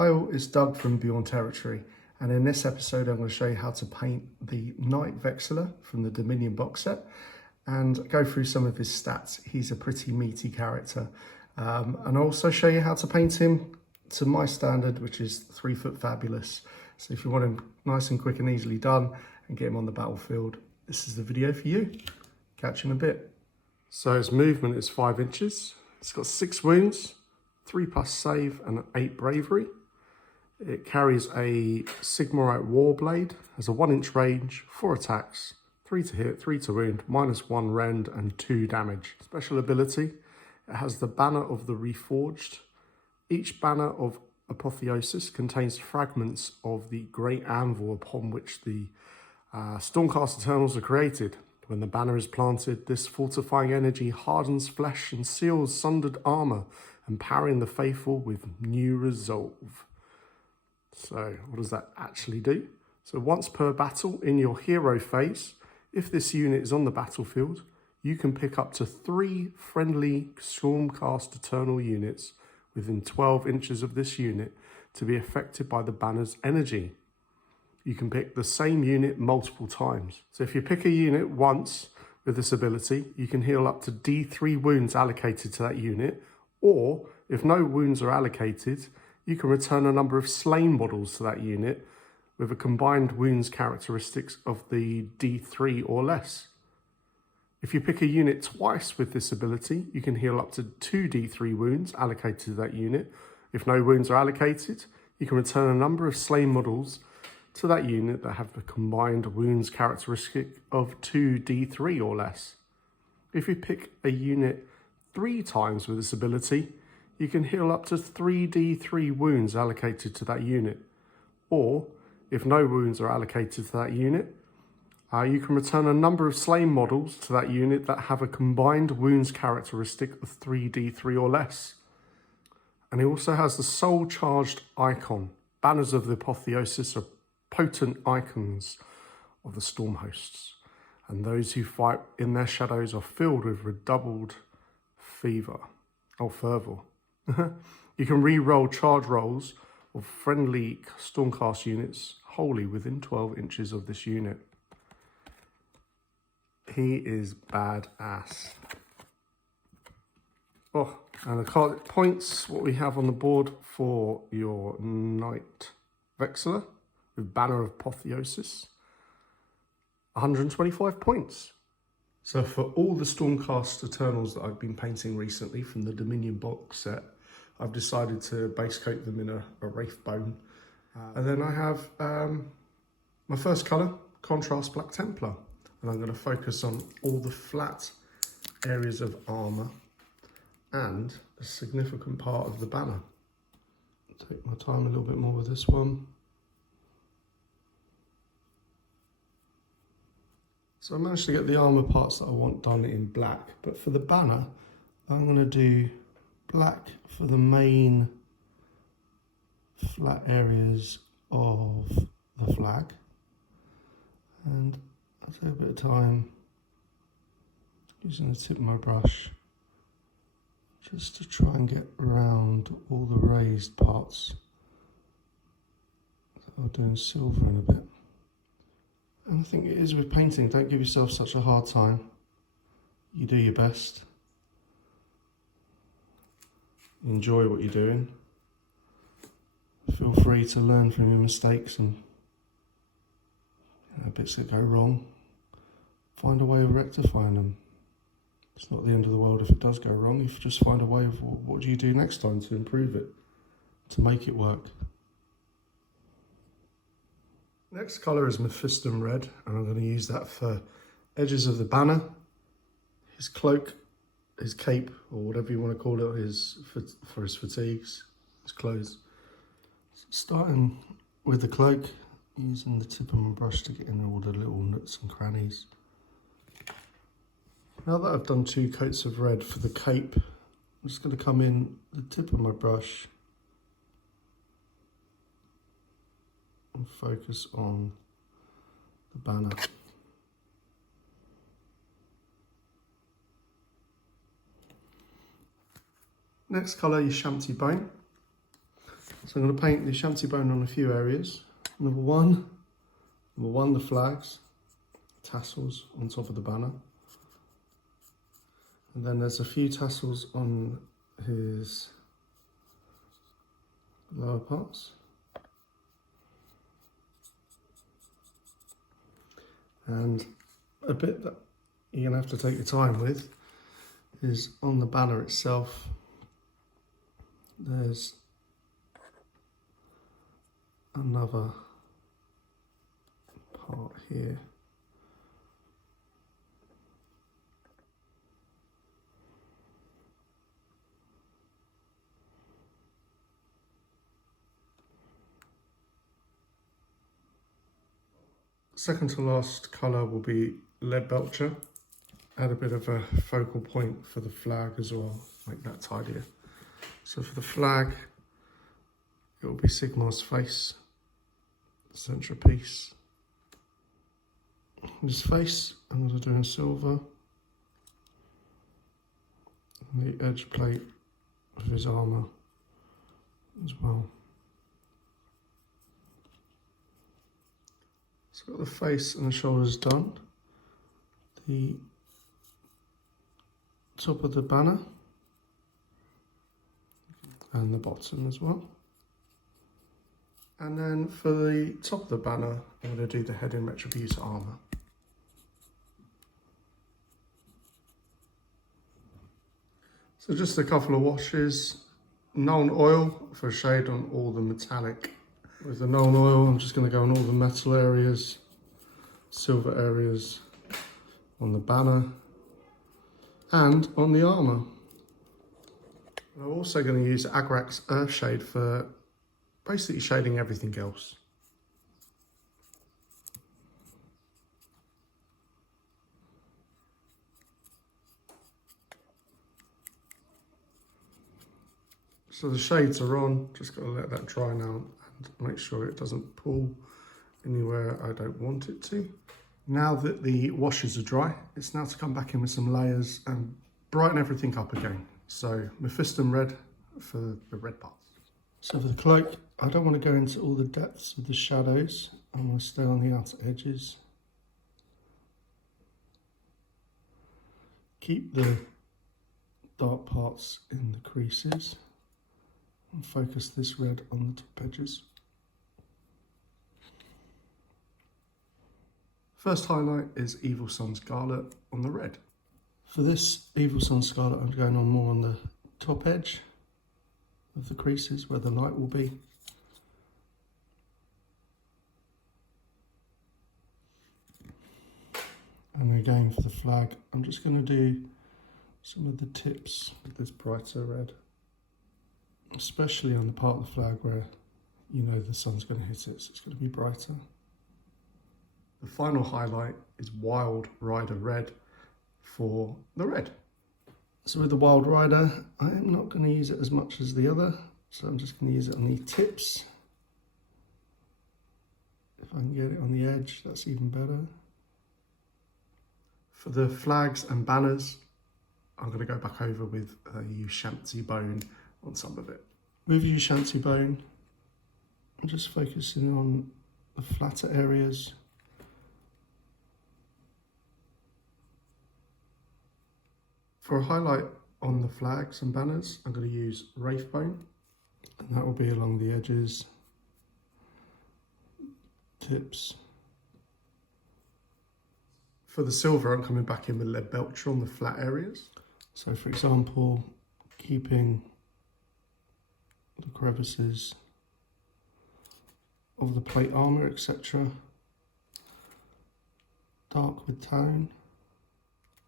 Hi all, it's Doug from Beyond Territory, and in this episode I'm going to show you how to paint the Knight Vexillor from the Dominion box set and go through some of his stats. He's a pretty meaty character, and I'll also show you how to paint him to my standard, which is 3 foot fabulous. So if you want him nice and quick and easily done and get him on the battlefield, this is the video for you. Catch you in a bit. So his movement is 5 inches. It's got 6 wounds, 3+ save and 8 bravery. It carries a Sigmarite Warblade, has a 1-inch range, 4 attacks, 3 to hit, 3 to wound, -1 rend and 2 damage. Special ability, it has the Banner of the Reforged. Each banner of Apotheosis contains fragments of the Great Anvil upon which the Stormcast Eternals are created. When the banner is planted, this fortifying energy hardens flesh and seals sundered armor, empowering the faithful with new resolve. So what does that actually do? So once per battle in your hero phase, if this unit is on the battlefield, you can pick up to 3 friendly Stormcast Eternal units within 12 inches of this unit to be affected by the banner's energy. You can pick the same unit multiple times. So if you pick a unit once with this ability, you can heal up to D3 wounds allocated to that unit, or if no wounds are allocated, you can return a number of slain models to that unit with a combined wounds characteristics of the D3 or less. If you pick a unit twice with this ability, you can heal up to 2 D3 wounds allocated to that unit. If no wounds are allocated, you can return a number of slain models to that unit that have a combined wounds characteristic of 2 D3 or less. If you pick a unit 3 times with this ability, you can heal up to 3 D3 wounds allocated to that unit. Or, if no wounds are allocated to that unit, you can return a number of slain models to that unit that have a combined wounds characteristic of 3 D3 or less. And it also has the soul charged icon. Banners of the Apotheosis are potent icons of the storm hosts, and those who fight in their shadows are filled with redoubled fervor. You can re-roll charge rolls of friendly Stormcast units wholly within 12 inches of this unit. He is badass. Oh, and the card points, what we have on the board for your Knight Vexillor with Banner of Apotheosis, 125 points. So for all the Stormcast Eternals that I've been painting recently from the Dominion box set, I've decided to base coat them in a Wraith Bone. And then I have my first colour, Contrast Black Templar. And I'm going to focus on all the flat areas of armour and a significant part of the banner. Take my time a little bit more with this one. So I managed to get the armour parts that I want done in black, but for the banner, I'm going to do black for the main flat areas of the flag. And I'll take a bit of time using the tip of my brush just to try and get around all the raised parts. So I'll do in silver in a bit. And I think it is with painting, don't give yourself such a hard time. You do your best. Enjoy what you're doing. Feel free to learn from your mistakes and bits that go wrong. Find a way of rectifying them. It's not the end of the world if it does go wrong. You just find a way of what do you do next time to improve it, to make it work. Next colour is Mephiston Red, and I'm going to use that for edges of the banner, his cloak, his cape, or whatever you want to call it, for his fatigues, his clothes. Starting with the cloak, using the tip of my brush to get in all the little nooks and crannies. Now that I've done 2 coats of red for the cape, I'm just going to come in the tip of my brush and focus on the banner. Next colour is Champty Bone. So I'm going to paint the shanty bone on a few areas. Number one, the flags, tassels on top of the banner. And then there's a few tassels on his lower parts. And a bit that you're going to have to take your time with is on the banner itself. There's another part here. Second to last colour will be Lead Belcher. Add a bit of a focal point for the flag as well, make that tidier. So for the flag, it will be Sigmar's face, the centrepiece. His face, I'm going to do in silver. And the edge plate of his armour as well. So got the face and the shoulders done. The top of the banner and the bottom as well. And then for the top of the banner, I'm going to do the head in Retributor armour. So just a couple of washes. Nuln oil for a shade on all the metallic. With the Nuln oil, I'm just going to go on all the metal areas, silver areas, on the banner, and on the armour. I'm also going to use Agrax Earthshade for basically shading everything else. So the shades are on, just got to let that dry now and make sure it doesn't pull anywhere I don't want it to. Now that the washes are dry, it's now to come back in with some layers and brighten everything up again. So Mephiston red for the red parts. So for the cloak, I don't want to go into all the depths of the shadows. I want to stay on the outer edges. Keep the dark parts in the creases. And focus this red on the top edges. First highlight is Evil Sun Scarlet on the red. For this Evil Sun Scarlet, I'm going on more on the top edge of the creases where the light will be. And again for the flag, I'm just going to do some of the tips with this brighter red. Especially on the part of the flag where you know the sun's going to hit it, so it's going to be brighter. The final highlight is Wild Rider Red for the red. So with the Wild Rider, I am not going to use it as much as the other, so I'm just going to use it on the tips. If I can get it on the edge, that's even better. For the flags and banners, I'm going to go back over with Shanty Bone on some of it. With Shanty Bone, I'm just focusing on the flatter areas. For a highlight on the flags and banners, I'm going to use Wraith Bone, and that will be along the edges, tips. For the silver, I'm coming back in with Lead Belcher on the flat areas. So for example, keeping the crevices of the plate armour, etc. Dark with tone.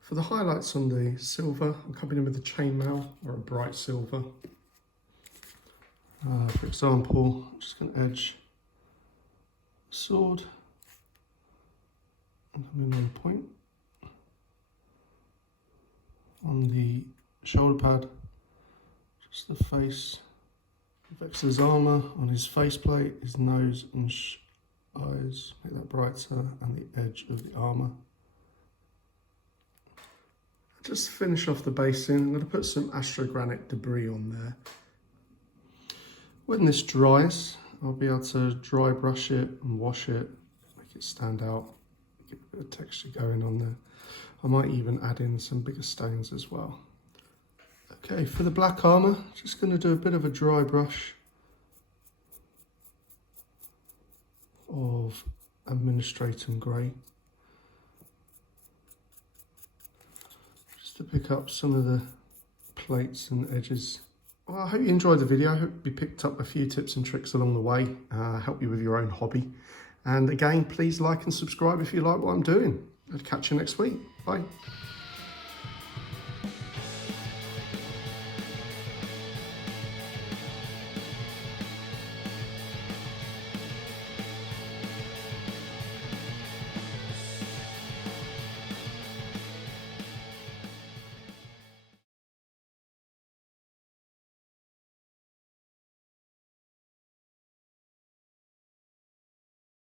For the highlights on the silver, I'm coming in with a chainmail or a bright silver. For example, I'm just going to edge the sword and come in on the point. On the shoulder pad, just the face. Vexillor's armour on his faceplate, his nose and eyes, make that brighter, and the edge of the armour. Just to finish off the basing, I'm going to put some astrogranic debris on there. When this dries, I'll be able to dry brush it and wash it, make it stand out, get a bit of texture going on there. I might even add in some bigger stones as well. Okay, for the black armour, just going to do a bit of a dry brush of Administratum Grey. Just to pick up some of the plates and edges. Well, I hope you enjoyed the video. I hope you picked up a few tips and tricks along the way, help you with your own hobby. And again, please like and subscribe if you like what I'm doing. I'll catch you next week. Bye.